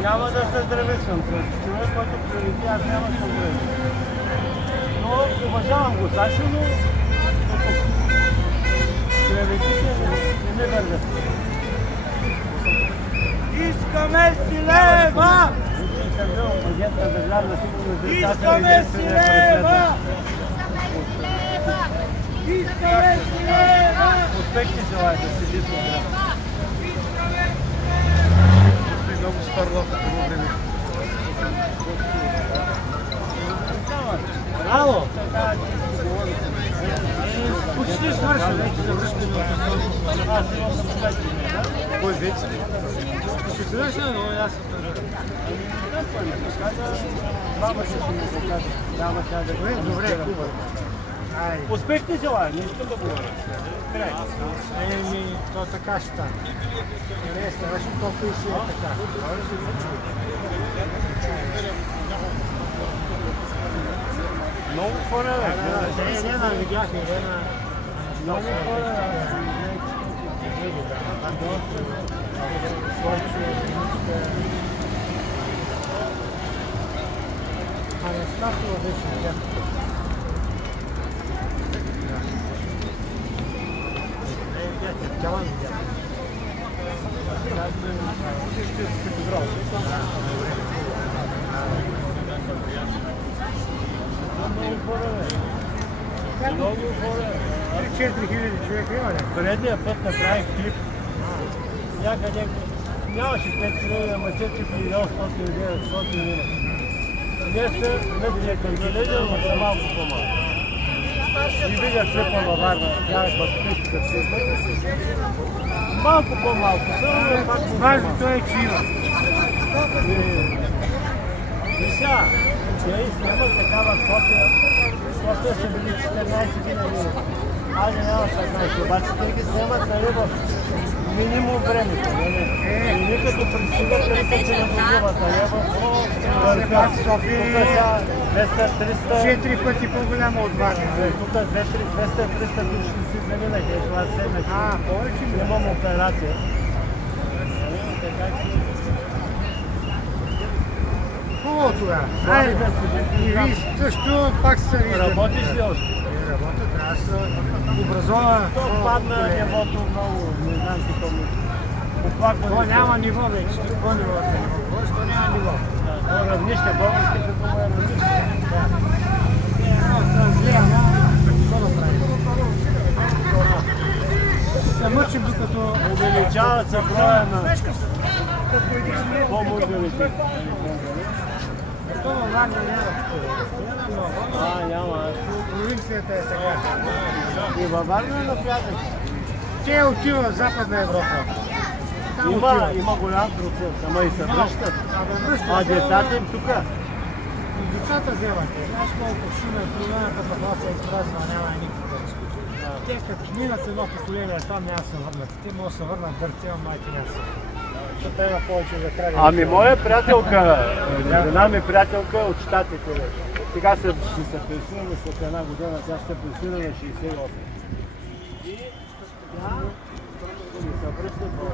Няма да се здрависвам с човек, който прилети, аз няма да се здрависвам. Но уважавам го, Сашо, но прилетите не ме вървят. Искаме си лева! Искаме си лева! Искаме си лева! Успех ти желая да седи с здраве. Много старло като го време. Браво! Почти свърши, вече завръщаме от аз имам съпоследни. Кой вече? Ще се върши, но аз се тържа. Двама ще ми се кажа. Двама ще да го е. Добре, хубаво. Успех ти желая, не искам да говоря. Еми, то така ще стане. Не, ставаше толкова и си е така. Много хора, бе. Елена видях, Елена. Много хора, Анастасова беше видях. Тялан видях. Много хора. 4000 човека има ли? Предния път направих клип. Някъде нямаше 5000, ама 4800-900 има. Днес са към Залезия, но са малко по-малко. И видях клипа във Варна. Тя е пътпишка. Малко по-малко. Важното е, че има. И сега, че снимат такава София. София са били 14 години. Айде няма 16, обаче те ги снимат в минимум времето. И ние като пристигат, те че не погиват, а е в върха. София 200-300... 4 пъти по-голяма от Варна. Тук 200-300 души си заминаха, това седнах. Повече ли? Имам операция. Хубаво тогава. Айде, и виж, също пак се виждам. Работиш ли още? Работя, трябва да се образова. То падна нивото много, не знам си какво. То няма ниво вече, какво ниво е ниво? Просто няма ниво. То равнище, български като му е равнище. Зле, ама какво да правим? Се мъчим докато... Увеличават се броя на по-мъргалите. То във Варна няма такова. Няма. Провинцията е сега. И във Варна е напрязък. Те отиват в Западна Европа. Има голям процент, ама и се връщат. А децата им тук. Децата вземате. Знаеш колко шум е проблемата в класа изпразна, няма и никаква разпочва. Те като минат едно поколение, там няма да се върнат. Те могат да се върнат дърти, а майки няма се върнат. Защото има повече за край. Ами моя приятелка, жена ми приятелка от Щатите. Сега ще се пенсионира след една година, тя ще се пенсионира на 68. И тя ми се връща по...